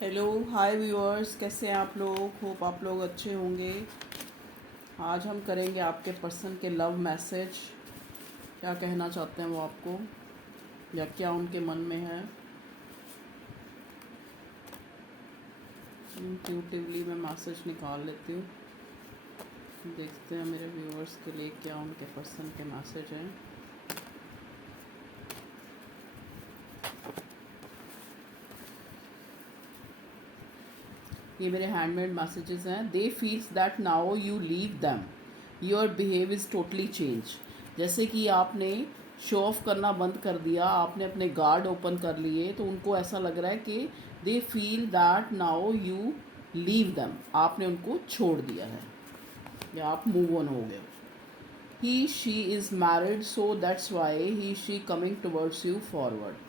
Hello hi viewers, कैसे हैं आप लोग। होप आप लोग अच्छे होंगे। आज हम करेंगे आपके पर्सन के लव मैसेज। क्या कहना चाहते हैं वो आपको, या क्या उनके मन में है। इंट्यूटिवली मैं मैसेज निकाल लेती हूँ। देखते हैं मेरे व्यूअर्स के लिए क्या उनके पर्सन के मैसेज हैं। ये मेरे हैंडमेड मैसेजेस हैं। They feels that now you leave them, your behave is totally change. जैसे कि आपने शो ऑफ करना बंद कर दिया, आपने अपने गार्ड ओपन कर लिए, तो उनको ऐसा लग रहा है कि they feel that now you leave them, आपने उनको छोड़ दिया है या आप मूव ऑन हो गए। He she is married so that's why he she coming towards you forward.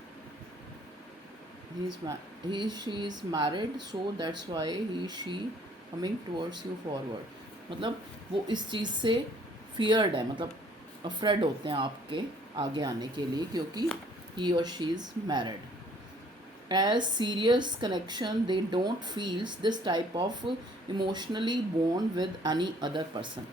She is married, so that's why she coming towards you forward। मतलब वो इस चीज़ से feared है, मतलब अफ्रेड होते हैं आपके आगे आने के लिए, क्योंकि he or she is married। As serious connection they don't feel this type of emotionally bond with any other person।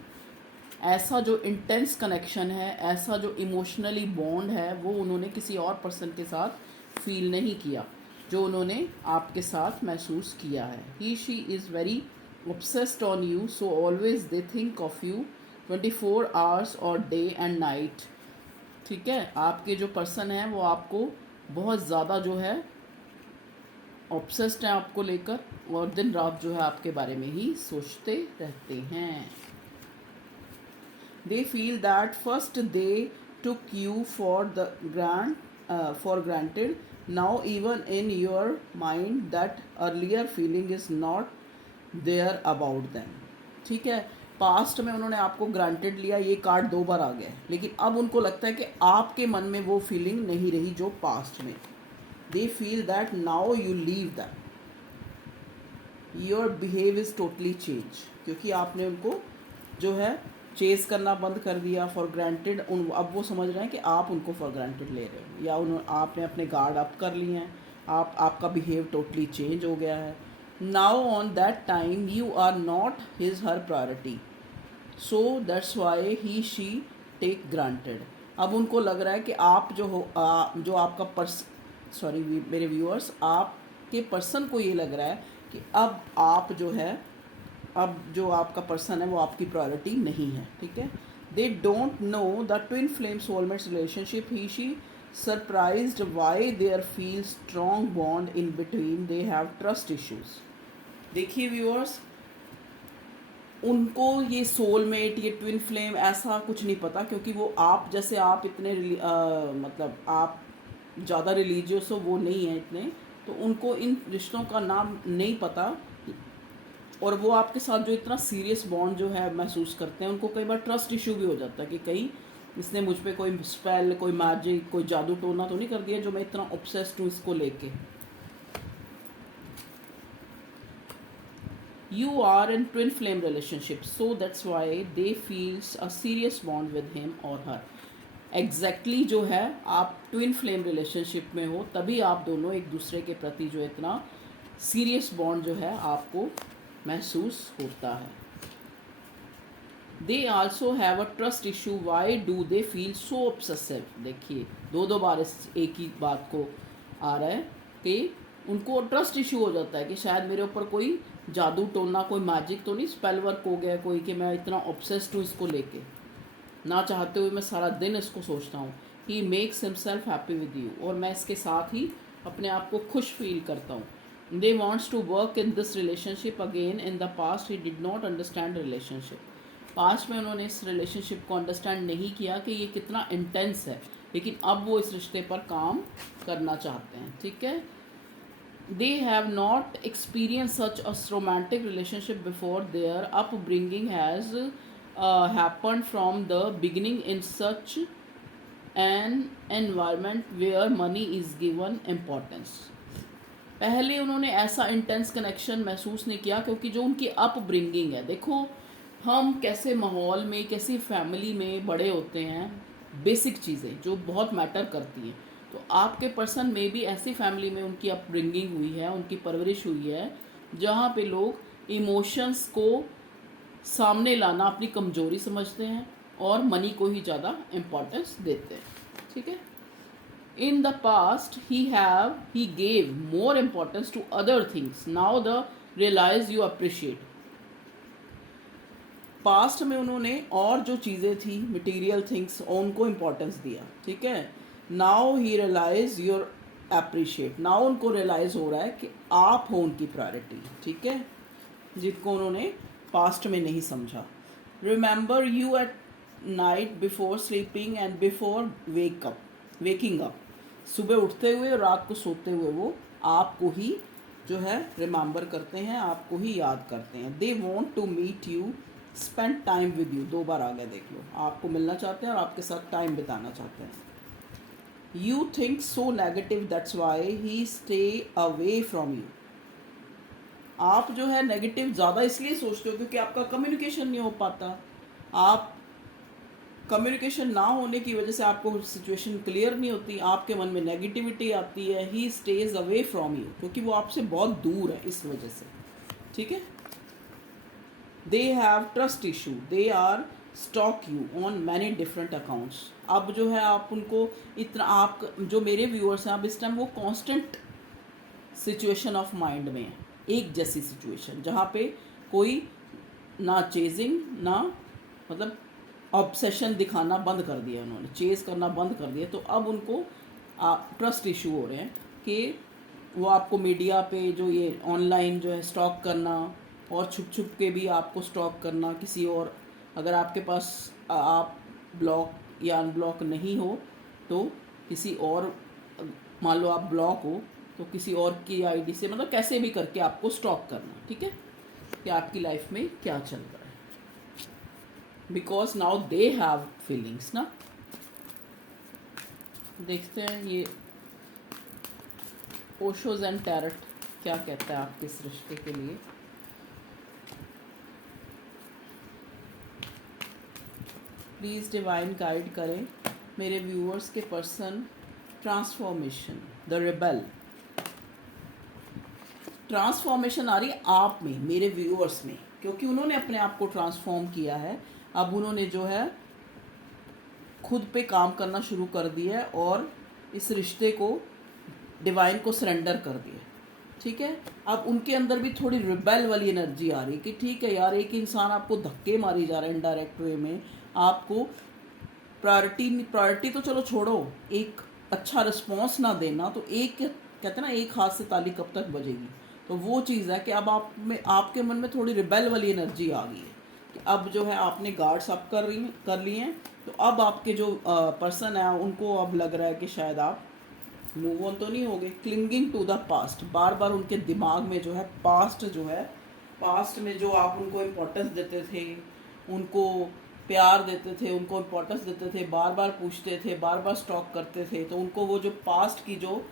ऐसा जो इंटेंस कनेक्शन है, ऐसा जो इमोशनली बॉन्ड है, वो उन्होंने किसी और पर्सन के साथ फील नहीं किया जो उन्होंने आपके साथ महसूस किया है। He she is very obsessed on you, so always they think of you 24 hours और डे एंड नाइट। ठीक है, आपके जो पर्सन हैं वो आपको बहुत ज़्यादा जो है ऑब्सेस्ड हैं आपको लेकर, और दिन रात जो है आपके बारे में ही सोचते रहते हैं। They feel that first they took you for granted. Now even in your mind that earlier feeling is not there about them। ठीक है, पास्ट में उन्होंने आपको ग्रांटेड लिया, ये कार्ड 2 बार आ गया, लेकिन अब उनको लगता है कि आपके मन में वो फीलिंग नहीं रही जो पास्ट में। They feel that now you leave that, your behave is totally change, क्योंकि आपने उनको जो है चेस करना बंद कर दिया फॉर ग्रांटेड। अब वो समझ रहे हैं कि आप उनको फॉर ग्रांटेड ले रहे हो, या आपने अपने गार्ड अप कर लिए हैं, आपका बिहेव टोटली चेंज हो गया है। Now on that time you are not his her priority, so that's why he she take granted. अब उनको लग रहा है कि आप जो आपका सॉरी मेरे व्यूअर्स, आपके पर्सन को ये लग रहा है कि अब आप जो है, अब जो आपका पर्सन है वो आपकी प्रायोरिटी नहीं है। ठीक है, they don't know the twin flame soulmates relationship. He she surprised why there feel strong bond in between, they have trust issues. देखिए व्यूअर्स, उनको ये सोलमेट, ये ट्विन फ्लेम ऐसा कुछ नहीं पता, क्योंकि वो आप जैसे, आप इतने मतलब आप ज़्यादा रिलीजियस हो, वो नहीं है इतने, तो उनको इन रिश्तों का नाम नहीं पता। और वो आपके साथ जो इतना सीरियस बॉन्ड जो है महसूस करते हैं, उनको कई बार ट्रस्ट इशू भी हो जाता है कि कहीं इसने मुझ पे कोई स्पेल, कोई मैजिक, कोई जादू टोना तो नहीं कर दिया जो मैं इतना ऑब्सेस्ड हूँ इसको लेके। You are in twin flame relationship, so that's why they feels a serious bond with him or her। Exactly जो है, आप ट्विन फ्लेम रिलेशनशिप में हो, तभी आप दोनों एक दूसरे के प्रति जो इतना सीरियस बॉन्ड जो है आपको महसूस होता है। They also have a trust issue, why do they feel so obsessive. देखिए 2 बार इस एक ही बात को आ रहा है कि उनको ट्रस्ट इशू हो जाता है कि शायद मेरे ऊपर कोई जादू टोना, कोई मैजिक तो नहीं, स्पेल वर्क हो गया कोई, कि मैं इतना ऑब्सेस्ड हूँ इसको लेके, ना चाहते हुए मैं सारा दिन इसको सोचता हूँ। He makes himself happy with you, और मैं इसके साथ ही अपने आप को खुश फील करता हूँ। They wants to work in this relationship again. In the past he did not understand relationship. Past में उन्होंने इस रिलेशनशिप को अंडरस्टैंड नहीं किया कि ये कितना इंटेंस है, लेकिन अब वो इस रिश्ते पर काम करना चाहते हैं। ठीक है, they have not experienced such a romantic relationship before। Their upbringing has happened from the beginning in such an environment where money is given importance। पहले उन्होंने ऐसा इंटेंस कनेक्शन महसूस नहीं किया, क्योंकि जो उनकी अपब्रिंगिंग है, देखो हम कैसे माहौल में, कैसी फैमिली में बड़े होते हैं, बेसिक चीज़ें जो बहुत मैटर करती हैं, तो आपके पर्सन में भी ऐसी फैमिली में उनकी अपब्रिंगिंग हुई है, उनकी परवरिश हुई है, जहाँ पे लोग इमोशंस को सामने लाना अपनी कमजोरी समझते हैं और मनी को ही ज़्यादा इम्पोर्टेंस देते हैं। ठीक है। In the past, he gave more importance to other things. Now the realize you appreciate. Past में उन्होंने और जो चीज़ें थी मटेरियल थिंग्स उनको इम्पोर्टेंस दिया। ठीक है। Now he realise your appreciate. Now उनको रियलाइज हो रहा है कि आप हो उनकी प्रायोरिटी। ठीक है, जिनको उन्होंने पास्ट में नहीं समझा। Remember you at night before sleeping and before waking up. सुबह उठते हुए और रात को सोते हुए वो आपको ही जो है रिमेंबर करते हैं, आपको ही याद करते हैं। They want to meet you, spend time with you. 2 बार आगे देख लो, आपको मिलना चाहते हैं और आपके साथ टाइम बिताना चाहते हैं। You think so negative, that's why he stay away from you. आप जो है नेगेटिव ज़्यादा इसलिए सोचते हो क्योंकि आपका कम्युनिकेशन नहीं हो पाता। आप कम्युनिकेशन ना होने की वजह से आपको सिचुएशन क्लियर नहीं होती, आपके मन में नेगेटिविटी आती है। ही स्टेज अवे फ्रॉम यू, क्योंकि वो आपसे बहुत दूर है इस वजह से। ठीक है। They have trust issue, they are stalk you on many different accounts. अब जो है आप उनको इतना, आप जो मेरे व्यूअर्स हैं, अब इस टाइम वो कॉन्स्टेंट सिचुएशन ऑफ माइंड में है, एक जैसी सिचुएशन, जहाँ पे कोई ना चेजिंग, ना मतलब ऑब्सेशन दिखाना बंद कर दिया उन्होंने, चेज करना बंद कर दिया। तो अब उनको ट्रस्ट इशू हो रहे हैं कि वो आपको मीडिया पे जो ये ऑनलाइन जो है स्टॉक करना और छुप छुप के भी आपको स्टॉक करना किसी और, अगर आपके पास आप ब्लॉक या अनब्लॉक नहीं हो तो किसी और, मान लो आप ब्लॉक हो तो किसी और की आईडी से, मतलब कैसे भी करके आपको स्टॉक करना। ठीक है, कि आपकी लाइफ में क्या चल रहा है। Because now they have feelings ना। देखते हैं ये ओशोज एंड टैरट क्या कहता है आपके इस रिश्ते के लिए। प्लीज़ डिवाइन गाइड करें मेरे व्यूअर्स के person transformation, the rebel. Transformation आ रही है आप में, मेरे व्यूअर्स में, क्योंकि उन्होंने अपने आप को ट्रांसफॉर्म किया है। अब उन्होंने जो है खुद पे काम करना शुरू कर दिया है और इस रिश्ते को, डिवाइन को सरेंडर कर दिया। ठीक है। अब उनके अंदर भी थोड़ी रिबेल वाली एनर्जी आ रही है कि ठीक है यार, एक इंसान आपको धक्के मारी जा रहा है इनडायरेक्ट वे में, आपको प्रायोरिटी तो चलो छोड़ो, एक अच्छा रिस्पॉन्स ना देना, तो एक कहते हैं ना, एक हाथ से ताली कब तक बजेगी। तो वो चीज़ है कि अब आप में, आपके मन में थोड़ी रिबेल वाली एनर्जी आ गई है कि अब जो है आपने गार्ड्स अप कर लिए हैं। तो अब आपके जो पर्सन है उनको अब लग रहा है कि शायद आप मूव ऑन तो नहीं हो गए। क्लिंगिंग टू द पास्ट, बार बार उनके दिमाग में जो है पास्ट, जो है पास्ट में जो आप उनको इम्पोर्टेंस देते थे, उनको प्यार देते थे, उनको इम्पोर्टेंस देते थे, बार बार पूछते थे, बार बार स्टॉक करते थे, तो उनको वो जो पास्ट की जो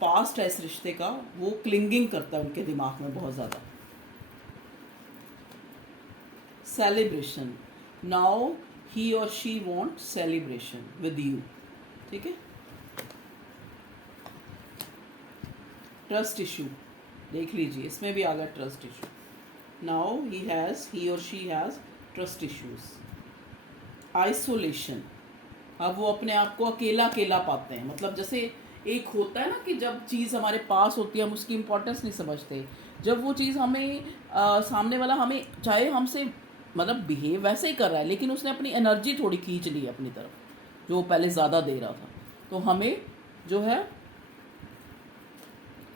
पास्ट है इस रिश्ते का, वो क्लिंगिंग करता है उनके दिमाग में बहुत ज़्यादा। सेलिब्रेशन, नाउ ही और she want celebration with you. ठीक है। ट्रस्ट इशू देख लीजिए, इसमें भी आ गया ट्रस्ट इशू। नाउ ही और she has trust issues. Isolation, अब वो अपने आप को अकेला अकेला पाते हैं। मतलब जैसे एक होता है ना कि जब चीज़ हमारे पास होती है हम उसकी इम्पोर्टेंस नहीं समझते, जब वो चीज़ हमें सामने वाला हमें चाहे हमसे मतलब बिहेव वैसे ही कर रहा है, लेकिन उसने अपनी एनर्जी थोड़ी खींच ली अपनी तरफ, जो वो पहले ज़्यादा दे रहा था, तो हमें जो है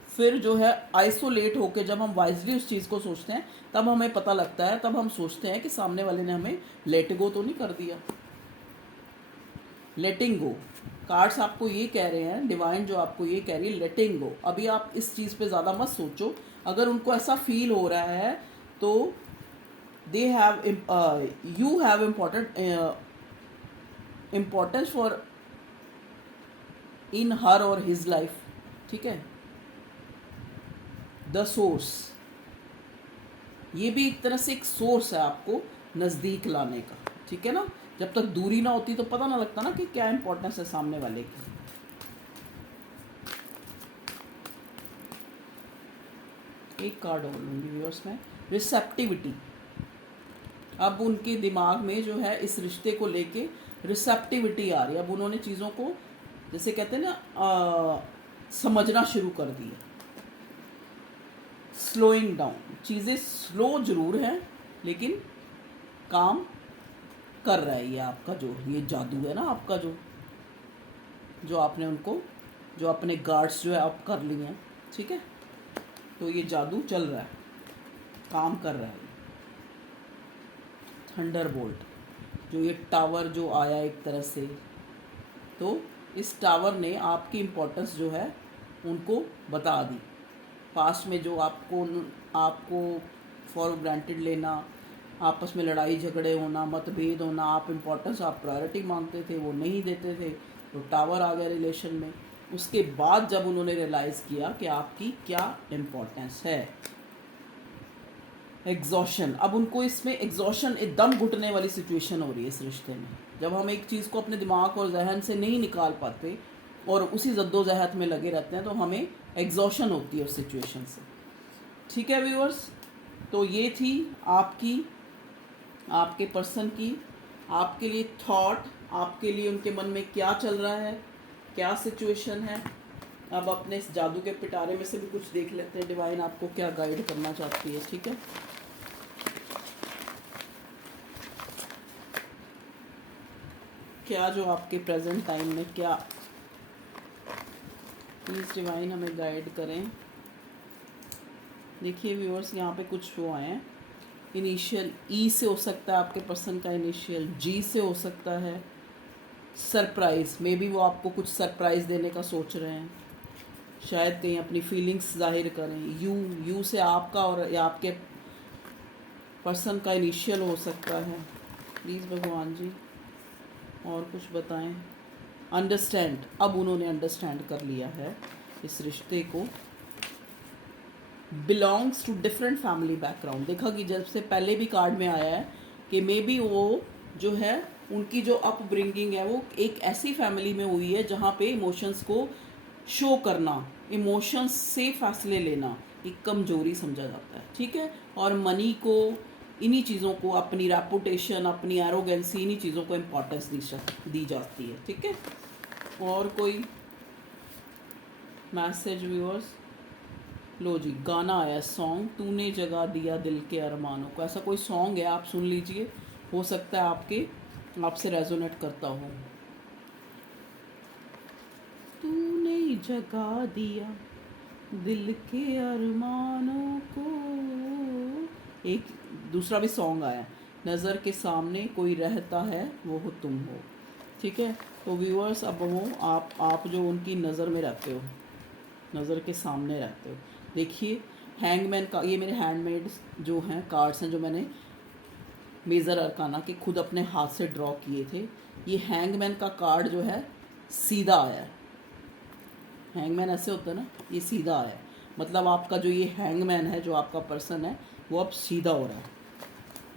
फिर जो है आइसोलेट होके जब हम वाइजली उस चीज़ को सोचते हैं तब हमें पता लगता है, तब हम सोचते हैं कि सामने वाले ने हमें लेट गो तो नहीं कर दिया। लेटिंग गो, कार्ड्स आपको ये कह रहे हैं, डिवाइन जो आपको ये कह रही है लेटिंग गो। अभी आप इस चीज़ पे ज़्यादा मत सोचो। अगर उनको ऐसा फील हो रहा है तो they have you have importance for in her और हिज लाइफ। ठीक है। द सोर्स, ये भी एक तरह से एक सोर्स है आपको नज़दीक लाने का। ठीक है ना, जब तक दूरी ना होती तो पता ना लगता ना कि क्या इम्पोर्टेंस है सामने वाले की। एक कार्ड और लूँगी व्यूअर्स में, रिसेप्टिविटी। अब उनके दिमाग में जो है इस रिश्ते को लेके रिसेप्टिविटी आ रही है। अब उन्होंने चीज़ों को जैसे कहते हैं ना समझना शुरू कर दी है। स्लोइंग डाउन, चीज़ें स्लो जरूर हैं लेकिन काम कर रहा है ये आपका जो ये जादू है ना आपका, जो आपने उनको जो अपने गार्ड्स जो है आप कर लिए हैं, ठीक है। तो ये जादू चल रहा है, काम कर रहा है। थंडरबोल्ट, जो ये टावर जो आया एक तरह से, तो इस टावर ने आपकी इम्पोर्टेंस जो है उनको बता दी। पास्ट में जो आपको फॉर ग्रांटेड लेना, आपस में लड़ाई झगड़े होना, मतभेद होना, आप इम्पोर्टेंस आप प्रायोरिटी मांगते थे वो नहीं देते थे, तो टावर आ गया रिलेशन में। उसके बाद जब उन्होंने रियलाइज़ किया कि आपकी क्या इम्पोर्टेंस है, एग्जॉशन। अब उनको इसमें एग्जॉशन, एकदम घुटने वाली सिचुएशन हो रही है इस रिश्ते में। जब हम एक चीज़ को अपने दिमाग और जहन से नहीं निकाल पाते और उसी जद्दोजहद में लगे रहते हैं तो हमें एग्जॉशन होती है उस सिचुएशन से, ठीक है व्यूअर्स। तो ये थी आपके पर्सन की आपके लिए थॉट, आपके लिए उनके मन में क्या चल रहा है, क्या सिचुएशन है। अब अपने इस जादू के पिटारे में से भी कुछ देख लेते हैं, डिवाइन आपको क्या गाइड करना चाहती है, ठीक है। क्या जो आपके प्रेजेंट टाइम में क्या, प्लीज़ डिवाइन हमें गाइड करें। देखिए व्यूअर्स, यहाँ पे कुछ वो आए हैं। इनिशियल ई से हो सकता है आपके पर्सन का, इनिशियल जी से हो सकता है। सरप्राइज़, मे बी वो आपको कुछ सरप्राइज़ देने का सोच रहे हैं, शायद कहीं अपनी फीलिंग्स जाहिर करें। यू से आपका और या आपके पर्सन का इनिशियल हो सकता है। प्लीज़ भगवान जी और कुछ बताएं। अंडरस्टैंड, अब उन्होंने अंडरस्टैंड कर लिया है इस रिश्ते को। Belongs to different family background, देखा कि जब से पहले भी कार्ड में आया है कि मे बी वो जो है उनकी जो अपब्रिंगिंग है वो एक ऐसी फैमिली में हुई है जहाँ पे इमोशंस को शो करना, इमोशंस से फैसले लेना एक कमजोरी समझा जाता है, ठीक है। और मनी को, इन्हीं चीज़ों को, अपनी रेपुटेशन, अपनी एरोगेंसी, इन्हीं चीज़ों को इम्पोर्टेंस दी जाती है, ठीक है। और कोई मैसेज व्यूअर्स, लो जी, गाना आया सॉन्ग, तूने जगा दिया दिल के अरमानों को। ऐसा कोई सॉन्ग है, आप सुन लीजिए, हो सकता है आपसे रेजोनेट करता हो। तूने जगा दिया दिल के अरमानों को। एक दूसरा भी सॉन्ग आया, नज़र के सामने कोई रहता है वो हो तुम हो, ठीक है। तो व्यूअर्स, अब वो आप जो उनकी नज़र में रहते हो, नज़र के सामने रहते हो। देखिए हैंगमैन का, ये मेरे हैंडमेड जो हैं कार्ड्स हैं जो मैंने मेजर अरकाना के खुद अपने हाथ से ड्रॉ किए थे। ये हैंगमैन का कार्ड जो है सीधा आया है। हैंगमैन ऐसे होता है ना, ये सीधा आया है, मतलब आपका जो ये हैंगमैन है, जो आपका पर्सन है, वो अब सीधा हो रहा है।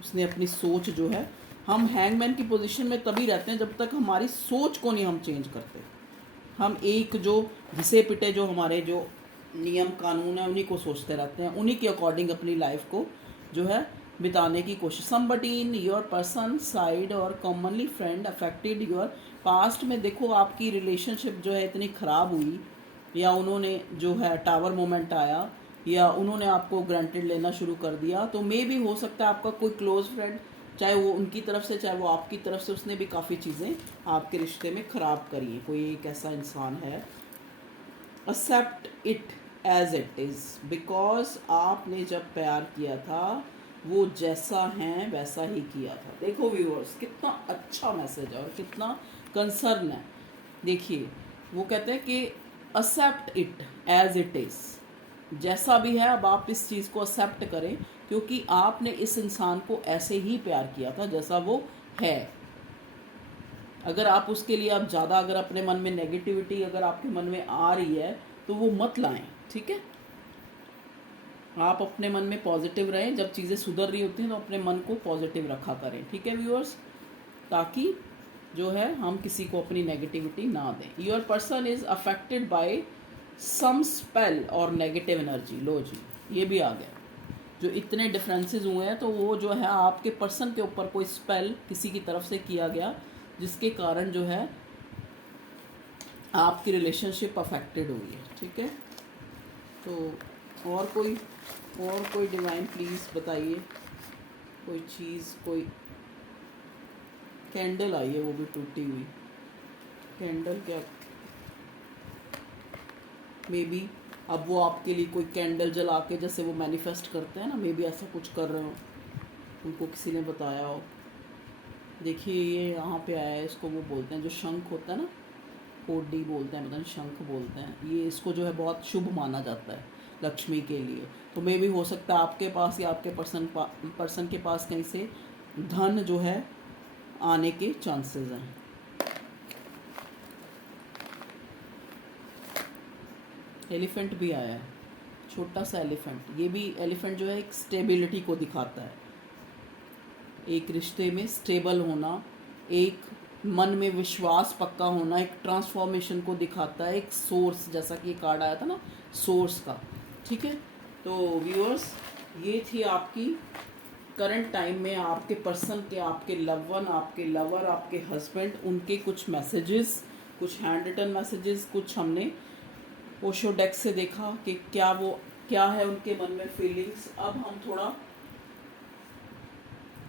उसने अपनी सोच जो है, हम हैंगमैन की पोजीशन में तभी रहते हैं जब तक हमारी सोच को नहीं हम चेंज करते। हम एक जो घिसे पिटे जो हमारे जो नियम कानून है उन्हीं को सोचते रहते हैं, उन्हीं के अकॉर्डिंग अपनी लाइफ को जो है बिताने की कोशिश। Somebody in your person side और commonly friend affected your past में, देखो आपकी रिलेशनशिप जो है इतनी ख़राब हुई, या उन्होंने जो है टावर मोमेंट आया, या उन्होंने आपको ग्रांटेड लेना शुरू कर दिया, तो मे भी हो सकता है आपका कोई क्लोज फ्रेंड, चाहे वो उनकी तरफ से चाहे वो आपकी तरफ से, उसने भी काफ़ी चीज़ें आपके रिश्ते में ख़राब करी हैं। कोई एक ऐसा इंसान है। Accept it as it is, because आपने जब प्यार किया था वो जैसा है वैसा ही किया था। देखो व्यूअर्स, कितना अच्छा मैसेज है और कितना कंसर्न है। देखिए वो कहते हैं कि accept it as it is, जैसा भी है अब आप इस चीज़ को एक्सेप्ट करें, क्योंकि आपने इस इंसान को ऐसे ही प्यार किया था जैसा वो है। अगर आप उसके लिए आप ज़्यादा अगर अपने मन में नेगेटिविटी अगर आपके मन में आ रही है तो वो मत लाएं, ठीक है। आप अपने मन में पॉजिटिव रहें, जब चीज़ें सुधर रही होती हैं तो अपने मन को पॉजिटिव रखा करें, ठीक है व्यूअर्स। ताकि जो है हम किसी को अपनी नेगेटिविटी ना दें। Your person is affected by some spell और नेगेटिव एनर्जी। लो जी, ये भी आ गया। जो इतने डिफरेंसेस हुए हैं तो वो जो है आपके पर्सन के ऊपर कोई स्पेल किसी की तरफ से किया गया, जिसके कारण जो है आपकी रिलेशनशिप अफेक्टेड हुई है। ठीक है, तो और कोई डिवाइन प्लीज़ बताइए, कोई चीज़, कोई कैंडल आई है वो भी टूटी हुई कैंडल, क्या मे बी अब वो आपके लिए कोई कैंडल जला के जैसे वो मैनिफेस्ट करते हैं ना, मे बी ऐसा कुछ कर रहे हो, उनको किसी ने बताया हो। देखिए ये यहाँ पे आया है, इसको वो बोलते हैं जो शंख होता है ना, कोडी बोलते हैं, मतलब शंख बोलते हैं, ये इसको जो है बहुत शुभ माना जाता है लक्ष्मी के लिए। तो मे भी हो सकता है आपके पास या आपके पर्सन के पास कहीं से धन जो है आने के चांसेस हैं। एलिफेंट भी आया है, छोटा सा एलिफेंट। ये भी एलिफेंट जो है एक स्टेबिलिटी को दिखाता है, एक रिश्ते में स्टेबल होना, एक मन में विश्वास पक्का होना, एक ट्रांसफॉर्मेशन को दिखाता है, एक सोर्स, जैसा कि कार्ड आया था ना सोर्स का। ठीक है, तो व्यूअर्स ये थी आपकी करंट टाइम में आपके पर्सन के, आपके लव वन, आपके लवर, आपके हस्बैंड, उनके कुछ मैसेजेस, कुछ हैंड रिटन मैसेजेस, कुछ हमने ओशो डेक से देखा कि क्या है उनके मन में फीलिंग्स। अब हम थोड़ा,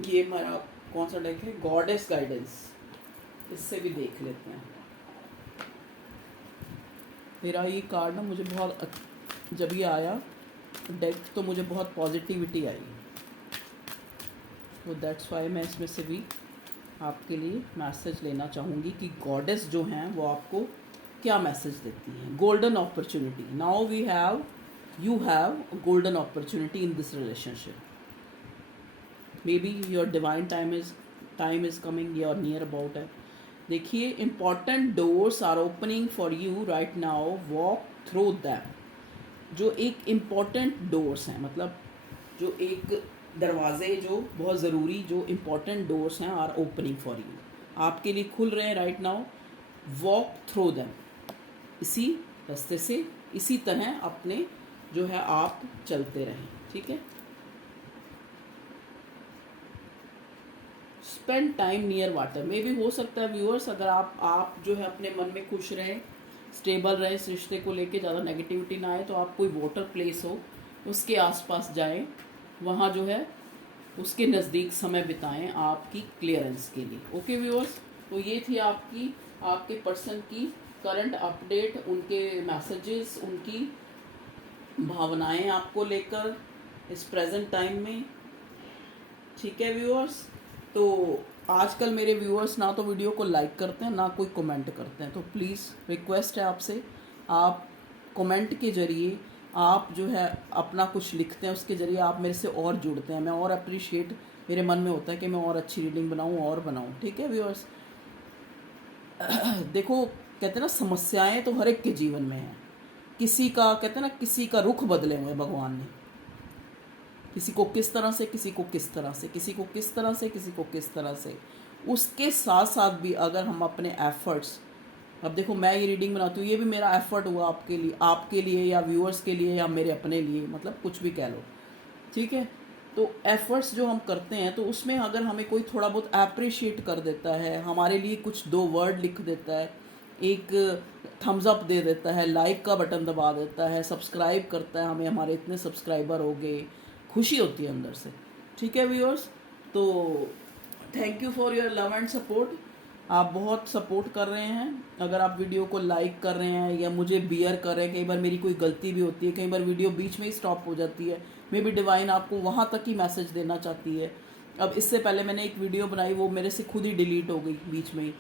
ये हमारा कौन सा डेक है, गॉडेस गाइडेंस, इससे भी देख लेते हैं। मेरा ये कार्ड ना मुझे बहुत जब ये आया डेक तो मुझे बहुत पॉजिटिविटी आई, तो दैट्स वाई मैं इसमें से भी आपके लिए मैसेज लेना चाहूँगी कि गॉडेस जो हैं वो आपको क्या मैसेज देती हैं। Golden opportunity, now you have golden opportunity in this relationship, maybe your divine time is coming, your near about है। देखिए, important doors are opening for you right now, walk through them. जो एक important doors हैं, मतलब जो एक दरवाजे जो बहुत ज़रूरी, जो इम्पॉर्टेंट डोर्स हैं आर ओपनिंग फॉर यू, आपके लिए खुल रहे हैं right now. Walk through them, इसी रास्ते से, इसी तरह अपने जो है आप चलते रहें। ठीक है, स्पेंड टाइम नियर वाटर, में भी हो सकता है व्यूअर्स, अगर आप जो है अपने मन में खुश रहें, स्टेबल रहें, इस रिश्ते को लेके ज़्यादा नेगेटिविटी ना आए, तो आप कोई वाटर प्लेस हो उसके आसपास जाएं, वहाँ जो है उसके नज़दीक समय बिताएं आपकी क्लियरेंस के लिए। ओके व्यूअर्स, तो ये थी आपके पर्सन की करंट अपडेट, उनके मैसेजेस, उनकी भावनाएं आपको लेकर इस प्रेजेंट टाइम में। ठीक है व्यूअर्स, तो आजकल मेरे व्यूअर्स ना तो वीडियो को लाइक करते हैं ना कोई कमेंट करते हैं, तो प्लीज़ रिक्वेस्ट है आपसे, आप कमेंट के ज़रिए आप जो है अपना कुछ लिखते हैं, उसके ज़रिए आप मेरे से और जुड़ते हैं, मैं और अप्रिशिएट मेरे मन में होता है कि मैं और अच्छी रीडिंग बनाऊं और बनाऊं। ठीक है व्यूअर्स, देखो कहते हैं ना, समस्याएं तो हर एक के जीवन में हैं, किसी का कहते हैं ना, किसी का रुख बदले हुए भगवान ने, किसी को किस तरह से, किसी को किस तरह से, किसी को किस तरह से, किसी को किस तरह से। उसके साथ साथ भी अगर हम अपने एफर्ट्स, अब देखो मैं ये रीडिंग बनाती हूँ, ये भी मेरा एफर्ट हुआ आपके लिए या व्यूअर्स के लिए या मेरे अपने लिए, मतलब कुछ भी कह लो। ठीक है, तो एफर्ट्स जो हम करते हैं, तो उसमें अगर हमें कोई थोड़ा बहुत अप्रिशिएट कर देता है, हमारे लिए कुछ दो वर्ड लिख देता है, एक थम्स अप दे देता है, लाइक का बटन दबा देता है, सब्सक्राइब करता है, हमें हमारे इतने सब्सक्राइबर हो गए, खुशी होती है अंदर से। ठीक है व्यूअर्स, तो thank you for your love and support, आप बहुत सपोर्ट कर रहे हैं। अगर आप वीडियो को लाइक कर रहे हैं या मुझे बियर कर रहे हैं, कई बार मेरी कोई गलती भी होती है, कई बार वीडियो बीच में ही स्टॉप हो जाती है, मे बी डिवाइन आपको वहाँ तक ही मैसेज देना चाहती है। अब इससे पहले मैंने एक वीडियो बनाई, वो मेरे से खुद ही डिलीट हो गई बीच में ही,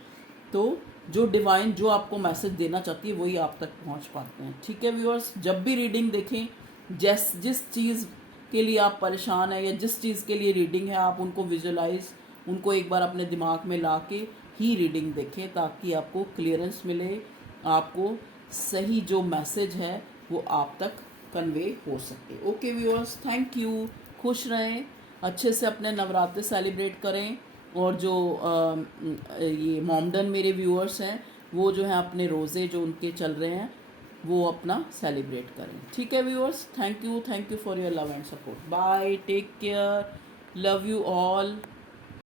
तो जो डिवाइन जो आपको मैसेज देना चाहती है वही आप तक पहुँच पाते हैं। ठीक है व्यूअर्स, जब भी रीडिंग देखें, जिस चीज़ के लिए आप परेशान हैं या जिस चीज़ के लिए रीडिंग है, आप उनको विजुलाइज, उनको एक बार अपने दिमाग में ला के ही रीडिंग देखें, ताकि आपको क्लियरेंस मिले, आपको सही जो मैसेज है वो आप तक कन्वे हो सके। ओके व्यूअर्स, थैंक यू, खुश रहें, अच्छे से अपने नवरात्रि सेलिब्रेट करें, और जो ये मॉमडन मेरे व्यूअर्स हैं वो जो है अपने रोज़े जो उनके चल रहे हैं वो अपना सेलिब्रेट करें। ठीक है viewers, thank you for your love and support. Bye, take care, love you all.